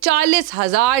40,000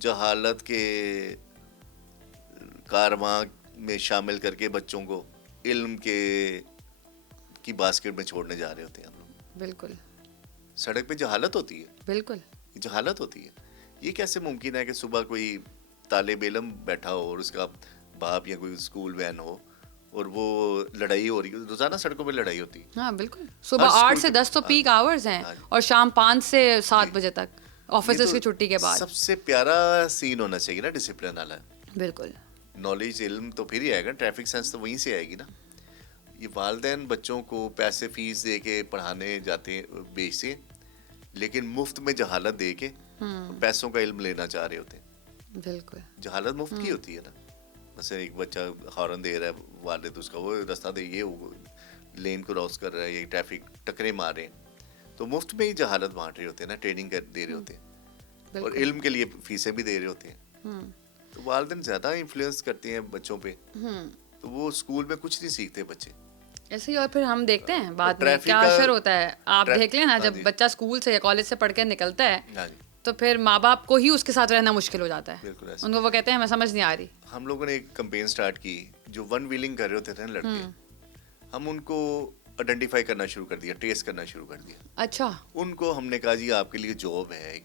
جہالت کے کارواں میں شامل کر کے بچوں کو علم کی باسکٹ میں چھوڑنے جا رہے ہوتے ہیں ہم لوگ. بالکل. سڑک پہ جہالت ہوتی ہے. بالکل جہالت ہوتی ہے. یہ کیسے ممکن ہے کہ صبح کوئی طالب علم بیٹھا ہو اور اس کا باپ یا کوئی اسکول وین ہو اور وہ لڑائی ہو رہی ہے. روزانہ سڑکوں پہ لڑائی ہوتی ہے. ہاں بالکل. صبح 8 سے 10 تو پیک آورز ہیں اور شام 5 سے 7 بجے تک آفیسز کی چھٹی کے بعد. سب سے پیارا سین ہونا چاہیے نا ڈسپلن والا. بالکل. نالج علم تو پھر ہی آئے گا, ٹریفک سینس تو وہیں سے آئے گی نا. یہ والدین بچوں کو پیسے فیس دے کے پڑھانے جاتے ہیں بیچتے ہیں, لیکن مفت میں جہالت دے کے پیسوں کا علم لینا چاہ رہے ہوتے ہیں. بالکل. جہالت مفت کی ہوتی ہے نا. مثلا ایک بچہ ہارن دے رہا ہے, والد اس کا وہ راستہ دے, یہ لین کراس کر رہا ہے, یہ ٹریفک ٹکرے مار رہے ہیں, تو مفت میں ہی جہالت بانٹ رہے ہوتے ہیں نا, ٹریننگ دے رہے ہوتے ہیں, اور علم کے لیے فیسیں بھی دے رہے ہوتے ہیں. تو والدین زیادہ انفلوئنس کرتے ہیں بچوں پہ, تو وہ اسکول میں کچھ نہیں سیکھتے بچے. ایسے ہی. اور پھر ہم دیکھتے ہیں بعد میں کیا اثر ہوتا ہے. آپ دیکھ لیں نا, جب بچہ اسکول سے یا کالج سے پڑھ کے نکلتا ہے تو پھر ماں باپ کو ہی اس کے ساتھ رہنا مشکل ہو جاتا ہے. ان کو وہ کہتے ہیں ہمیں سمجھ نہیں آ رہی. ہم لوگوں نے ایک کمپین سٹارٹ کی, جو ون ویلنگ کر رہے ہوتے تھے نا لڑکے, ہم ان کو آئیڈینٹیفائی کرنا شروع کر دیا, ٹریس کرنا شروع کر دیا. اچھا. ان کو ہم نے کہا جی آپ کے لیے جاب ہے,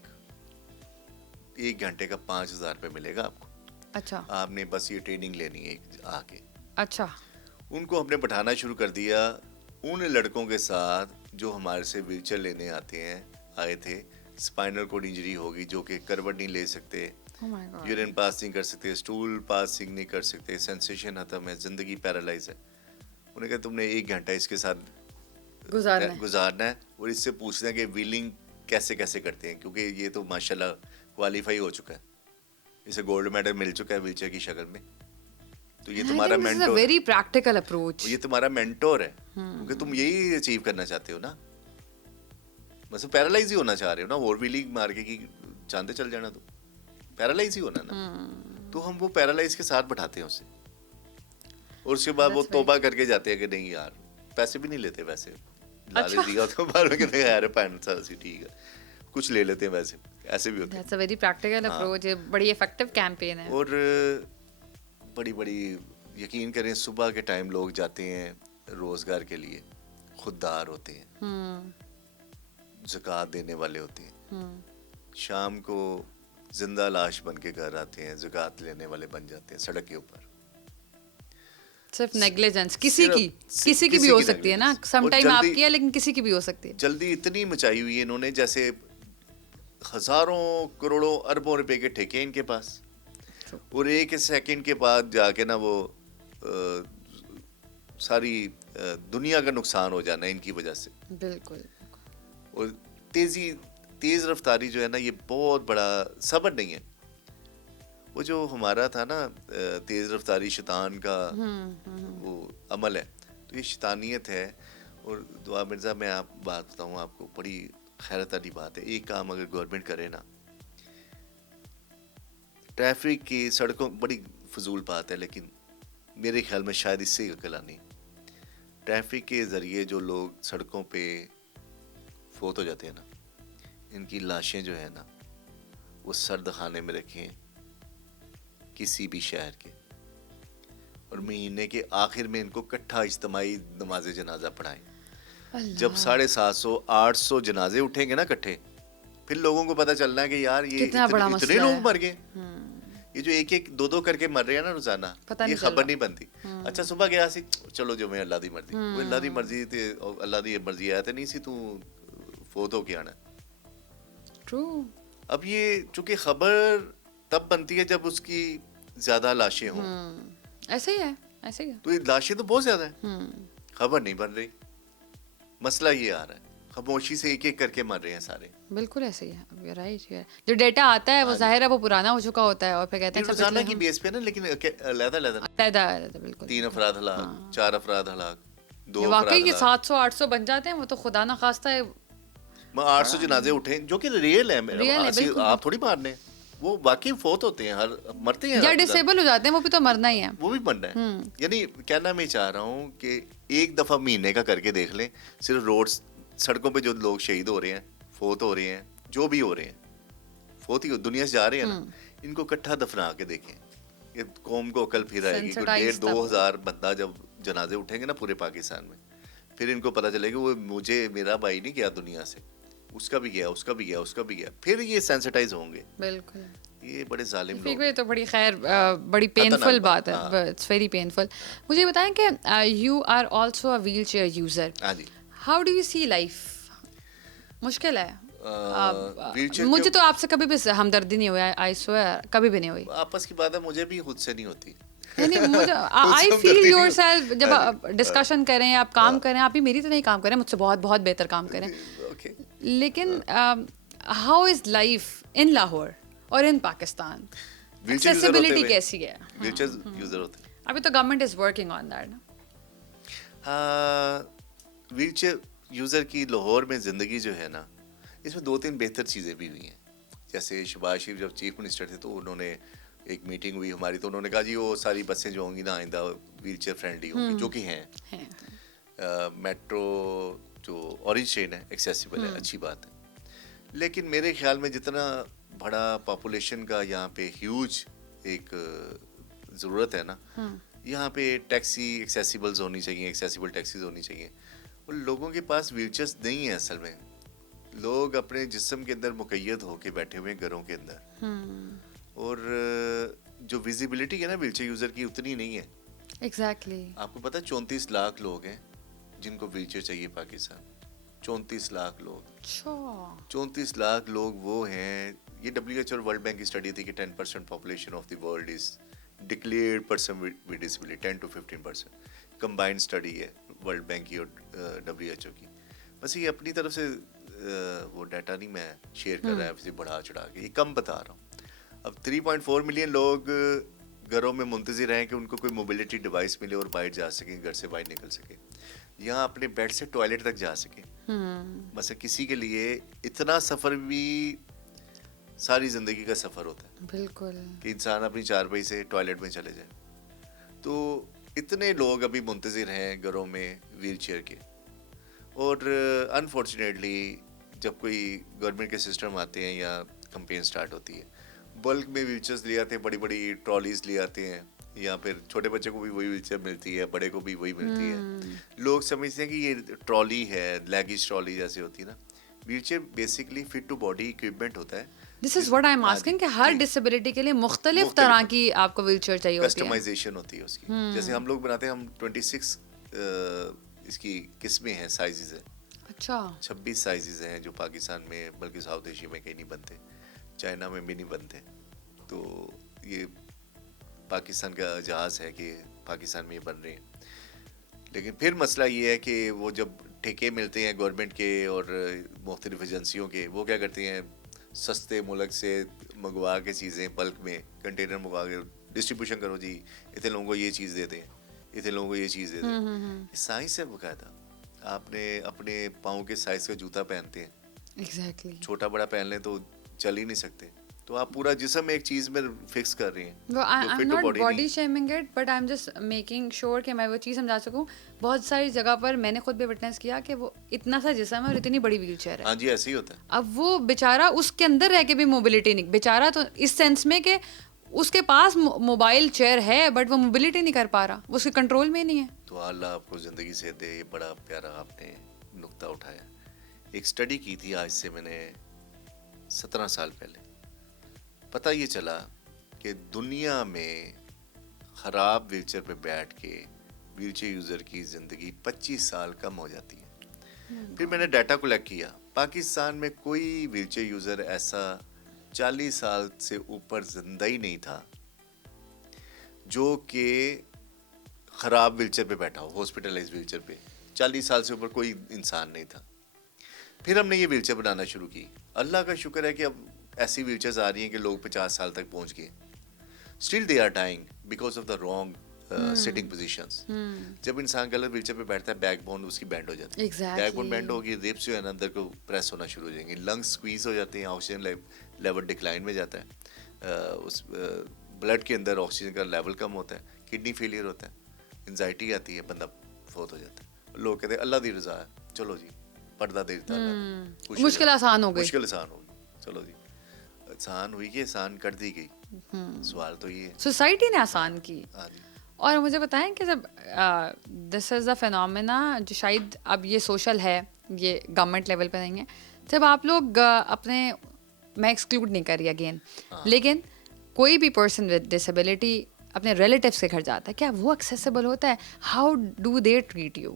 ایک گھنٹے کا 5,000 روپے ملے گا آپ کو. اچھا. آپ نے بس یہ ٹریننگ لینی ہے آ کے. اچھا. ان کو ہم نے بٹھانا شروع کر دیا ان لڑکوں کے ساتھ جو ہمارے سے ویل چیئر لینے آئے تھے. اسپائنل کوڈ انجری ہوگی, جو کہ کروٹ نہیں لے سکتے, یورین پاس نہیں کر سکتے, اسٹول پاسنگ نہیں کر سکتے, سینسیشن ختم ہے, زندگی پیرالائز ہے. انہیں کہا تم نے 1 گھنٹہ اس کے ساتھ گزارنا ہے, اور اس سے پوچھنا ہے کہ ویلنگ کیسے کیسے کرتے ہیں, کیونکہ یہ تو ماشاءاللہ کوالیفائی ہو چکا ہے, اسے گولڈ میڈل مل چکا ہے ویل چیئر کی شکل میں. تو یہ تمہارا مینٹور, ویری پریکٹیکل اپروچ, یہ تمہارا مینٹور ہے, کیونکہ تم یہی اچیو کرنا چاہتے ہو نا. بس پیرالائز ہی ہونا چاہ رہے ہو نا, اور ویلنگ مار کے چاندے چل جانا, تو پیرالائز ہی ہونا نا. تو ہم وہ پیرالائز کے ساتھ بٹھاتے ہیں اسے, اور اس کے بعد وہ توبہ کر کے جاتے ہیں کہ نہیں یار, پیسے بھی نہیں لیتے ویسے, لالچ دیا تو بعد میں کہتے ہیں یار ٹھیک ہے, کچھ لے لیتے ہیں ویسے, ایسے بھی ہوتے ہیں. That's a very practical approach, بڑی ایفیکٹو کیمپین ہے. اور بڑی یقین کریں, صبح کے ٹائم لوگ جاتے ہیں روزگار کے لیے, خوددار ہوتے ہیں, زکوٰۃ دینے والے ہوتے ہیں, شام کو زندہ لاش بن کے گھر آتے ہیں, زکوٰۃ لینے والے بن جاتے ہیں سڑک کے اوپر. صرف نیگلیجنس کسی کی بھی ہو سکتی ہے نا, سم ٹائم آپ کی ہے لیکن کسی کی بھی ہو سکتی ہے. جلدی اتنی مچائی ہوئی ہے انہوں نے, جیسے ہزاروں کروڑوں اربوں روپے کے ٹھیکے ان کے پاس, اور 1 سیکنڈ کے بعد جا کے نا وہ ساری دنیا کا نقصان ہو جانا ہے ان کی وجہ سے. بالکل. اور تیز رفتاری جو ہے نا, یہ بہت بڑا صبر نہیں ہے. وہ جو ہمارا تھا نا تیز رفتاری شیطان کا وہ عمل ہے, تو یہ شیطانیت ہے. اور دعا مرزا, میں آپ بات بتاؤں آپ کو, بڑی خیرت والی بات ہے. ایک کام اگر گورنمنٹ کرے نا, ٹریفک کی سڑکوں, بڑی فضول بات ہے لیکن میرے خیال میں شاید اس سے عقل آنی, ٹریفک کے ذریعے جو لوگ سڑکوں پہ فوت ہو جاتے ہیں نا, ان کی لاشیں جو ہے نا وہ سرد خانے میں رکھیں کسی بھی شہر کے, اور مہینے کے آخر میں ان کو اکٹھا اجتماعی نماز جنازہ پڑھائیں. جب 750 800 جنازے اٹھیں گے نا اکٹھے, پھر لوگوں کو پتہ چلنا ہے کہ یار یہ اتنے لوگ مر گئے. یہ جو ایک 2 کر کے مر رہے ہیں نا روزانہ, یہ خبر نہیں بنتی. اچھا صبح گیا سی, چلو جو میں اللہ دی مرضی, وہ اللہ دی مرضی تے اللہ دی مرضی آیا تے نہیں سی, تو فوت ہو کے آنا. ٹرو. اب یہ چونکہ خبر تب بنتی ہے جب اس کی زیادہ لاشیں ہوں. ایسے ہی ہے. تو یہ لاشیں تو بہت زیادہ ہیں, خبر نہیں بن رہی. مسئلہ یہ آ رہا ہے, خاموشی سے ایک کر کے مر رہے ہیں سارے. بالکل ایسے ہی ہے, رائٹ. جو ڈیٹا آتا ہے وہ ظاہر ہے وہ پرانا ہو چکا ہوتا ہے, اور پھر کہتے ہیں روزانہ کی بیس پہ نا, لیکن علیحدہ بالکل 3 افراد ہلاک, 4 افراد ہلاک, 2 افراد واقعی یہ 700 800 بن جاتے ہیں, وہ تو خدا نہ خواستہ ہے 800 جنازے اٹھے, جو کہ ریئل ہے. آپ تھوڑی مارنے, وہ واقعی فوت ہوتے ہیں, مرتے ہیں, یا ڈسیبل ہو جاتے ہیں, وہ بھی تو مرنا ہی ہے, وہ بھی مرنا ہے. یعنی کہنا میں چاہ رہا ہوں کہ ایک دفعہ مہینے کا کر کے دیکھ لیں, صرف روڈ سڑکوں پہ جو لوگ شہید ہو رہے ہیں, فوت ہو رہے ہیں, جو بھی ہو رہے ہیں, فوت ہی دنیا سے جا رہے ہیں نا, ان کو اکٹھا دفنا کے دیکھیں, یہ قوم کو عقل پھر آئے گی. 1,500-2,000 بندہ جب جنازے اٹھیں گے نا پورے پاکستان میں, پھر ان کو پتہ چلے گا وہ مجھے میرا بھائی نہیں گیا دنیا سے, اس کا بھی گیا, اس کا بھی گیا, اس کا بھی گیا, پھر یہ سینسٹائز ہوں گے. بالکل, یہ بڑے ظالم لوگ یہ تو بڑی خیر بڑی پینفل بات ہے, اٹس ویری پینفل. مجھے بتائیں کہ you are also a wheelchair user, ہاں جی. How do you see life? مشکل ہے. ویل مجھے تو آپ سے کبھی بھی ہمدردی نہیں ہوئی, آئی سوئر کبھی بھی نہیں ہوئی. آپس کی بات ہے, مجھے بھی خود سے نہیں ہوتی. آئی فیل یور سیلف, جب آپ ڈسکشن کریں, آپ کام کریں, آپ بھی میری تو نہیں کام کریں, مجھ سے بہت بہت بہتر کام کریں, لیکن ہاؤ از لائف ان لاہور اور ان پاکستان؟ ایکسیسیبلٹی کیسی ہے؟ ابھی تو government is working on that. Wheel chair user کی لاہور میں زندگی جو ہے نا, اس میں 2-3 بہتر چیزیں بھی ہوئی ہیں. جیسے شہباز شریف جب چیف منسٹر تھے تو انہوں نے ایک میٹنگ ہوئی ہماری, تو انہوں نے کہا جی وہ ساری بسیں جو ہوں گی نا آئندہ ویل چیئر فرینڈلی ہوں گی, جو کہ ہیں. میٹرو جو اورنج ٹرین ہے ایکسیسیبل ہے, اچھی بات ہے. لیکن میرے خیال میں جتنا بڑا پاپولیشن کا یہاں پہ ہیوج ایک ضرورت ہے نا, یہاں پہ ٹیکسی ایکسیسیبلز ہونی چاہیے, ایکسیسیبل ٹیکسیز ہونی چاہیے. اور لوگوں کے پاس ویل چیئرز نہیں ہیں اصل میں. لوگ اپنے جسم کے اندر مقید ہو کے بیٹھے ہوئے ہیں گھروں کے اندر, اور جو ویزیبلٹی ہے نا ویل چیئر یوزر کی اتنی نہیں ہے. ایگزیکٹلی. آپ کو پتہ 34 لاکھ لوگ ہیں جن کو ویل چیئر چاہیے پاکستان. 34 لاکھ لوگ, 34 لاکھ لوگ وہ ہیں. یہ WHO اور ورلڈ بینک کی اسٹڈی تھی کہ 10% population of the world is declared person with disability, 10-15% combined study ہے ورلڈ بینک کی اور WHO کی. بس یہ اپنی طرف سے وہ ڈیٹا نہیں میں شیئر کر رہا ہے اسے بڑھا چڑھا کے, یہ کم بتا رہا ہوں. اب 3.4 ملین لوگ گھروں میں منتظر ہیں کہ ان کو کوئی موبلٹی ڈیوائس ملے اور باہر جا سکیں, گھر سے باہر نکل سکیں, یہاں اپنے بیڈ سے ٹوائلٹ تک جا سکیں. بس کسی کے لیے اتنا سفر بھی ساری زندگی کا سفر ہوتا ہے. بالکل, کہ انسان اپنی چارپائی سے ٹوائلٹ میں چلے جائے. تو اتنے لوگ ابھی منتظر ہیں گھروں میں ویل چیئر کے. اور انفارچونیٹلی جب کوئی گورنمنٹ کے سسٹم آتے ہیں یا کمپین سٹارٹ ہوتی ہے, بلک میں ویل چیئرز لے آتے ہیں, بڑی بڑی ٹرالیز لے آتے ہیں, یا پھر چھوٹے بچے کو بھی وہی ویل چیئر ملتی ہے, بڑے کو بھی وہی ملتی ہے. لوگ سمجھتے ہیں کہ یہ ٹرالی ہے, لیگیج ٹرالی جیسے ہوتی ہے نا. Wheelchair basically fit to body equipment ہوتا ہے. This is what I am asking کہ ہر ڈسیبلٹی کے لیے مختلف طرح کی آپ کو ویل چیئر چاہیے ہوتی ہے, کسٹمائزیشن ہوتی ہے اس کی. جیسے ہم لوگ بناتے ہیں, ہم 26 اس کی قسمیں ہیں, سائزز ہیں. اچھا, 26 سائزز ہیں جو پاکستان میں بلکہ ساؤتھ ایشیا میں کہیں نہیں بنتے, چائنا میں بھی نہیں بنتے. تو یہ پاکستان کا جہاز ہے کہ پاکستان میں یہ بن رہے ہیں. لیکن پھر مسئلہ یہ ہے کہ وہ جب ٹھیکے ملتے ہیں گورنمنٹ کے اور مختلف ایجنسیوں کے, وہ کیا کرتے ہیں سستے ملک سے منگوا کے چیزیں بلک میں کنٹینر منگوا کے ڈسٹریبیوشن کرو, جی اتنے لوگوں کو یہ چیز دے دیں, اتنے لوگوں کو یہ چیز دے دیں. سائز ہے باقاعدہ. آپ نے اپنے پاؤں کے سائز کا جوتا پہنتے ہیں, ایگزیکٹلی, چھوٹا بڑا پہن لیں تو چل ہی نہیں سکتے. تو آپ پورا جسم ایک چیز میں فکس کر رہے ہیں. I'm not body shaming it, but I'm just making sure کہ میں وہ چیز سمجھا سکوں. بہت ساری جگہ پر میں نے خود بھی وٹنس کیا کہ وہ اتنا سا جسم ہے اور اتنی بڑی ویل چیئر ہے. ہاں جی, ایسے ہی ہوتا ہے. اب وہ بیچارہ اس کے اندر رہ کے بھی موبلٹی نہیں, بیچارہ تو اس سینس میں کہ اس کے پاس موبائل چیئر ہے بٹ وہ موبلٹی نہیں کر پا رہا, وہ اس کے کنٹرول میں نہیں ہے. تو اللہ آپ کو زندگی سے دے. یہ بڑا پیارا آپ نے نقطہ اٹھایا. ایک اسٹڈی کی تھی آج سے میں نے 17 سال پہلے. پتہ یہ چلا کہ دنیا میں خراب ویل چیئر پہ بیٹھ کے ویل چیئر یوزر کی زندگی 25 سال کم ہو جاتی ہے. پھر میں نے ڈیٹا کلیکٹ کیا, پاکستان میں کوئی ویل چیئر یوزر ایسا 40 سال سے اوپر زندہ ہی نہیں تھا جو کہ خراب ویل چیئر پہ بیٹھا ہو, ہاسپٹلائز ویل چیئر پہ. 40 سال سے اوپر کوئی انسان نہیں تھا. پھر ہم نے یہ ویل چیئر بنانا شروع کی. اللہ کا شکر ہے کہ اب ایسی ویل چیئرز آ رہی ہیں کہ لوگ 50 سال تک پہنچ گئے. Still they are dying because of the wrong sitting positions. جب انسان غلط ویل چیئر پہ بیٹھتا ہے بیک بون اس کی بینڈ ہو جاتی ہے. بیک بون بینڈ ہوگی, ریبس جو ہے نا اندر کو پریس ہونا شروع ہو جائیں گے, لنگس سکویز ہو جاتے ہیں, آکسیجن لیول ڈکلائن میں جاتا ہے, اس بلڈ کے اندر آکسیجن کا لیول کم ہوتا ہے, کڈنی فیلئر ہوتا ہے, انزائٹی آتی ہے, بندہ فوت ہو جاتا ہے. لوگ کہتے ہیں اللہ دی رضا ہے, چلو جی پردہ دیتا ہے, مشکل آسان ہو گئی, مشکل آسان ہوگی, چلو جی. آسان ہوئی کہ آسان کر دی گئی. سوال تو یہ ہے. سوسائٹی نے آسان کی. ہاں جی. اور مجھے بتائیں کہ جب دس از اے فینومینا جو شاید اب یہ سوشل ہے, یہ گورنمنٹ لیول پہ نہیں ہے, جب آپ لوگ اپنے, میں ایکسکلوڈ نہیں کر رہی اگین, لیکن کوئی بھی پرسن ود ڈسیبلٹی اپنے ریلیٹیوس کے گھر جاتا ہے, کیا وہ ایکسیسیبل ہوتا ہے؟ How do they treat you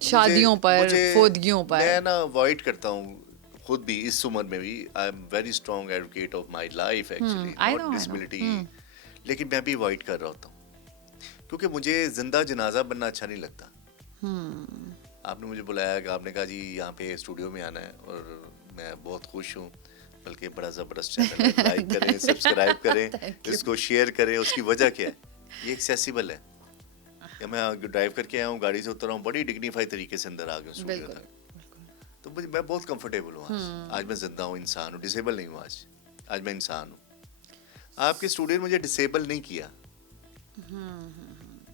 شادیوں پر, فودگیوں پر؟ میں نا اوائڈ کرتا ہوں خود بھی اس عمر میں بھی. I am very strong advocate of my life actually, not disability, لیکن میں بھی اوائڈ کر رہا ہوتا ہوں کیونکہ مجھے زندہ جنازہ بننا اچھا نہیں لگتا. آپ نے مجھے بلایا کہ آپ نے کہا جی یہاں پہ اسٹوڈیو میں آنا ہے, اور میں بہت خوش ہوں, بلکہ بڑا زبردست چینل ہے, لائک کریں, سبسکرائب کریں, اس کو شیئر کریں. اس کی وجہ کیا ہے؟ یہ ایکسیسیبل ہے. یا میں ڈرائیو کر کے آیا ہوں, گاڑی سے اترا ہوں, بڑی ڈگنیفائی طریقے سے اندر آ گیا ہوں اسٹوڈیو تک, تو میں بہت کمفرٹیبل ہوں. آج میں زندہ ہوں, انسان ہوں, ڈسیبل نہیں ہوں. آج میں انسان ہوں. آپ کے اسٹوڈیو نے مجھے ڈسیبل نہیں کیا.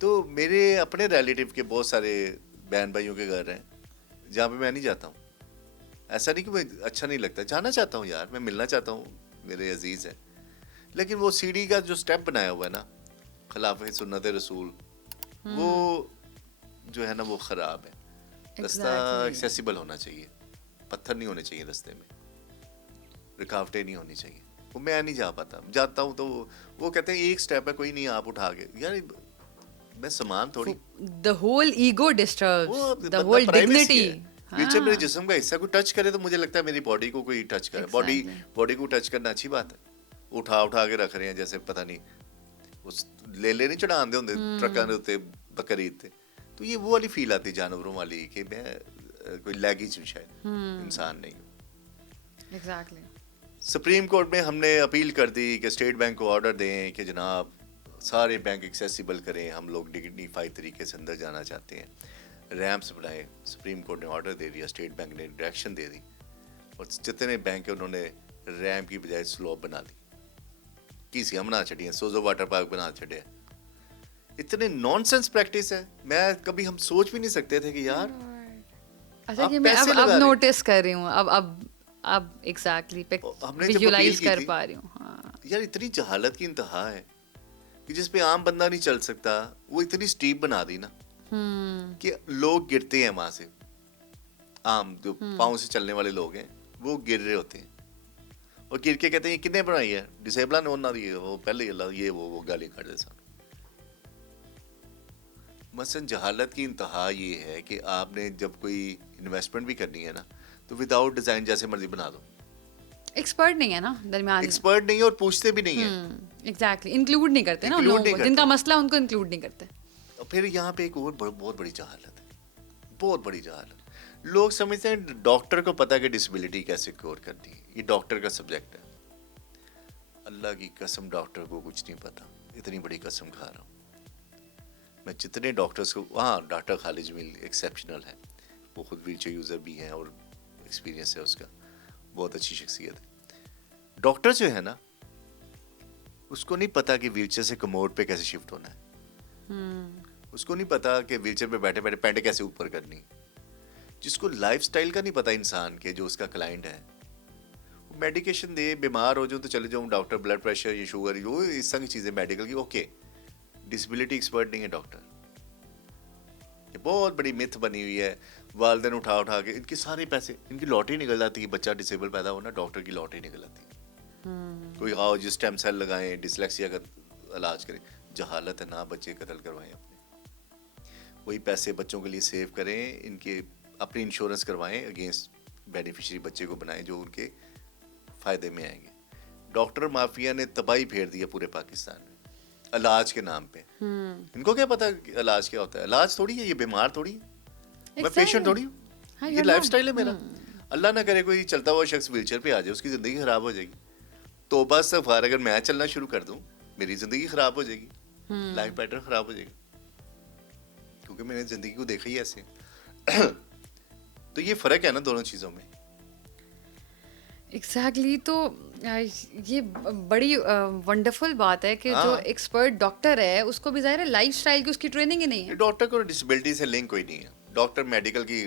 تو میرے اپنے ریلیٹیو کے بہت سارے بہن بھائیوں کے گھر ہیں جہاں پہ میں نہیں جاتا ہوں. ایسا نہیں کہ مجھے اچھا نہیں لگتا, جانا چاہتا ہوں یار, میں ملنا چاہتا ہوں, میرے عزیز ہیں, لیکن وہ سیڑھی کا جو سٹیپ بنایا ہوا ہے نا, خلاف سنت رسول, وہ جو ہے نا وہ خراب ہے. رستہ ایکسیسیبل ہونا چاہیے, پتھر نہیں ہونے چاہیے رستے میں, رکاوٹیں نہیں ہونی چاہیے. وہ میں نہیں جا پاتا, جاتا ہوں تو وہ کہتے ہیں ایک سٹیپ ہے, کوئی نہیں, آپ اٹھا کے, یار میں سامان تھوڑی, the whole ego disturbs, the whole dignity. ویلچر میرے جسم کا حصہ, کوئی ٹچ کرے تو مجھے لگتا ہے میری باڈی کو کوئی ٹچ کرے. باڈی کو ٹچ کرنا اچھی بات ہے. اٹھا کے رکھ رہے ہیں جیسے پتہ نہیں لے نہیں چڑھا دے ہوں ٹرکاں دے اتنے بقرعید تے. تو یہ وہ والی فیل آتی جانوروں والی کہ میں کوئی لیگیج ہوں, شاید انسان نہیں ہوں. ایگزیکٹلی. سپریم کورٹ میں ہم نے اپیل کر دی کہ اسٹیٹ بینک کو آرڈر دیں کہ جناب سارے بینک ایکسیسیبل کریں, ہم لوگ ڈگنیفائی طریقے سے اندر جانا چاہتے ہیں, ریمپس بنائیں. سپریم کورٹ نے آرڈر دے دیا, اسٹیٹ بینک نے ڈائریکشن دے دی, اور جتنے بینک ہیں انہوں نے ریمپ کی بجائے سلوپ بنا دی, کیسیاں بنا چھڑی ہیں, سوزو واٹر پارک بنا چھڑے ہیں. اتنے نان سینس پریکٹس ہے, میں کبھی ہم سوچ بھی نہیں سکتے تھے کہ یار اچھا یہ میں اب نوٹس کر رہی ہوں, اب ایگزیکٹلی ویژوالائز کر پا رہی ہوں. ہاں یار اتنی جہالت کی انتہا ہے کہ جس پہ عام بندہ نہیں چل سکتا, وہ اتنی اسٹیپ بنا دی نا کہ لوگ گرتے ہیں وہاں سے. عام جو پاؤں سے چلنے والے لوگ ہیں وہ گر رہے ہوتے ہیں, اور گر کے کہتے ہیں کتنے بنائی ہے, ڈسیبل نے ہونا دی, وہ پہلے اللہ یہ وہ گالی کر دے سان. مثلاً جہالت کی انتہا یہ ہے کہ آپ نے جب کوئی انویسٹمنٹ بھی کرنی ہے نا, تو وداؤٹ ڈیزائن جیسے مرضی بنا دو. ایکسپرٹ نہیں ہے نا درمیان, ایکسپرٹ نہیں اور پوچھتے بھی نہیں ہیں. ایگزیکٹلی انکلوڈ نہیں کرتے نا لوگوں کو, جن کا مسئلہ ان کو انکلوڈ نہیں کرتے. اور پھر یہاں پہ ایک اور بہت بڑی جہالت ہے, بہت بڑی جہالت. لوگ سمجھتے ہیں ڈاکٹر کو پتا کہ ڈسیبلٹی کیسے کیور کرنی ہے, یہ ڈاکٹر کا سبجیکٹ ہے. اللہ کی قسم ڈاکٹر کو کچھ نہیں پتا, اتنی بڑی قسم کھا رہا ہوں میں. جتنے ڈاکٹرس کو, ہاں ڈاکٹر خالد جمیل ایکسیپشنل ہے, وہ خود ویل چیئر یوزر بھی ہیں اور ایکسپیرینس ہے اس کا, بہت اچھی شخصیت ہے. ڈاکٹر جو ہے نا اس کو نہیں پتا کہ ویل چیئر سے کموڈ پہ کیسے شفٹ ہونا ہے, اس کو نہیں پتا کہ ویل چیئر پہ بیٹھے بیٹھے پینٹ کیسے اوپر کرنی. جس کو لائف سٹائل کا نہیں پتا انسان کے, جو اس کا کلائنٹ ہے, وہ میڈیکیشن دے, بیمار ہو جاؤں تو چلے جاؤں ڈاکٹر, بلڈ پریشر یا شوگر, وہ اس طرح کی چیزیں میڈیکل کی, اوکے. ڈسیبلٹی ایکسپرٹ نہیں ہے ڈاکٹر. یہ بہت بڑی متھ بنی ہوئی ہے. والدین اٹھا کے ان کے سارے پیسے, ان کی لاٹری نکل جاتی ہے, بچہ ڈسیبل پیدا ہونا, ڈاکٹر کی لاٹری نکل جاتی ہے. کوئی آؤ جی اسٹیم سیل لگائیں, ڈسلیکسیا کا علاج کریں. جہالت ہے نا, بچے قتل کروائیں اپنے, وہی پیسے بچوں کے لیے سیو کریں, ان کے اپنی انشورنس کروائیں, اگینسٹ بینیفیشری بچے کو بنائیں جو ان کے فائدے میں آئیں گے. ڈاکٹر مافیا نے تباہی پھیر دی ہے پورے پاکستان میں علاج کے نام پہ. ان کو کیا پتا علاج کیا ہوتا ہے؟ علاج تھوڑی ہے, یہ بیمار تھوڑی ہے, میں پیشنٹ تھوڑی ہوں, یہ لائف سٹائل ہے میرا. اللہ نہ کرے کوئی چلتا ہوا شخص ویل چیئر پہ آ جائے, اس کی زندگی خراب ہو جائے گی. توبہ استغفار, اگر میں چلنا شروع کر دوں میری زندگی خراب ہو جائے گی, لائف پیٹرن خراب ہو جائے گا, کیونکہ میں نے زندگی کو دیکھا ہی ایسے. تو یہ فرق ہے نا دونوں چیزوں میں. ایگزیکٹلی. تو یہ بڑی ونڈرفل بات ہے کہ جو ایکسپرٹ ڈاکٹر ہے اس کو بھی ظاہر ہے لائف اسٹائل کی اس کی ٹریننگ ہی نہیں ہے. ڈاکٹر کو ڈسیبلٹی سے لنک کوئی نہیں ہے. ڈاکٹر میڈیکل کی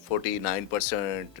49%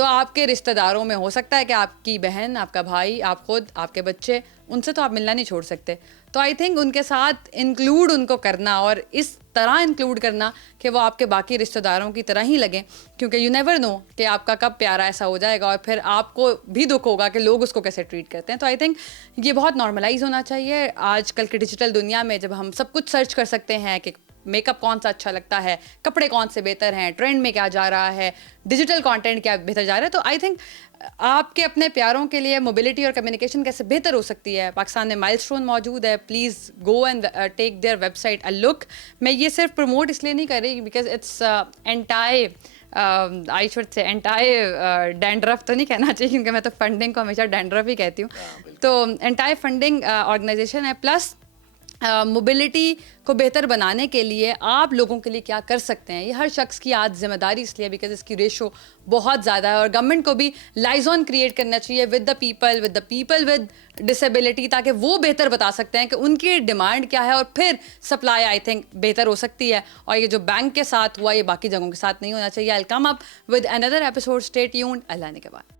تو آپ کے رشتہ داروں میں ہو سکتا ہے کہ آپ کی بہن، آپ کا بھائی، آپ خود، آپ کے بچے، ان سے تو آپ ملنا نہیں چھوڑ سکتے. تو آئی تھنک ان کے ساتھ انکلوڈ ان کو کرنا، اور اس طرح انکلوڈ کرنا کہ وہ آپ کے باقی رشتہ داروں کی طرح ہی لگیں، کیونکہ یو نیور نو کہ آپ کا کب پیارا ایسا ہو جائے گا اور پھر آپ کو بھی دکھ ہوگا کہ لوگ اس کو کیسے ٹریٹ کرتے ہیں. تو آئی تھنک یہ بہت نارملائز ہونا چاہیے. آج کل کی ڈیجیٹل دنیا میں جب ہم سب کچھ سرچ کر سکتے ہیں کہ میک اپ کون سا اچھا لگتا ہے، کپڑے کون سے بہتر ہیں، ٹرینڈ میں کیا جا رہا ہے، ڈیجیٹل کانٹینٹ کیا بہتر جا رہا ہے، تو آئی تھنک آپ کے اپنے پیاروں کے لیے موبلٹی اور کمیونیکیشن کیسے بہتر ہو سکتی ہے. پاکستان میں مائل اسٹون موجود ہے، please go and take their website a look. میں یہ صرف پروموٹ اس لیے نہیں کر رہی because it's anti I should say anti dandruff تو نہیں کہنا چاہیے کیونکہ میں تو فنڈنگ کو ہمیشہ ڈینڈرف ہی کہتی ہوں. تو اینٹائی فنڈنگ آرگنائزیشن ہے. پلس موبلٹی کو بہتر بنانے کے لیے آپ لوگوں کے لیے کیا کر سکتے ہیں، یہ ہر شخص کی آج ذمہ داری اس لیے بیکاز اس کی ریشو بہت زیادہ ہے. اور گورنمنٹ کو بھی لائزون کریٹ کرنا چاہیے with the people with disability, تاکہ وہ بہتر بتا سکتے ہیں کہ ان کی ڈیمانڈ کیا ہے، اور پھر سپلائی آئی تھنک بہتر ہو سکتی ہے. اور یہ جو بینک کے ساتھ ہوا یہ باقی جگہوں کے ساتھ نہیں ہونا چاہیے. I'll come up with another episode. Stay tuned. اللہ نے کے بعد.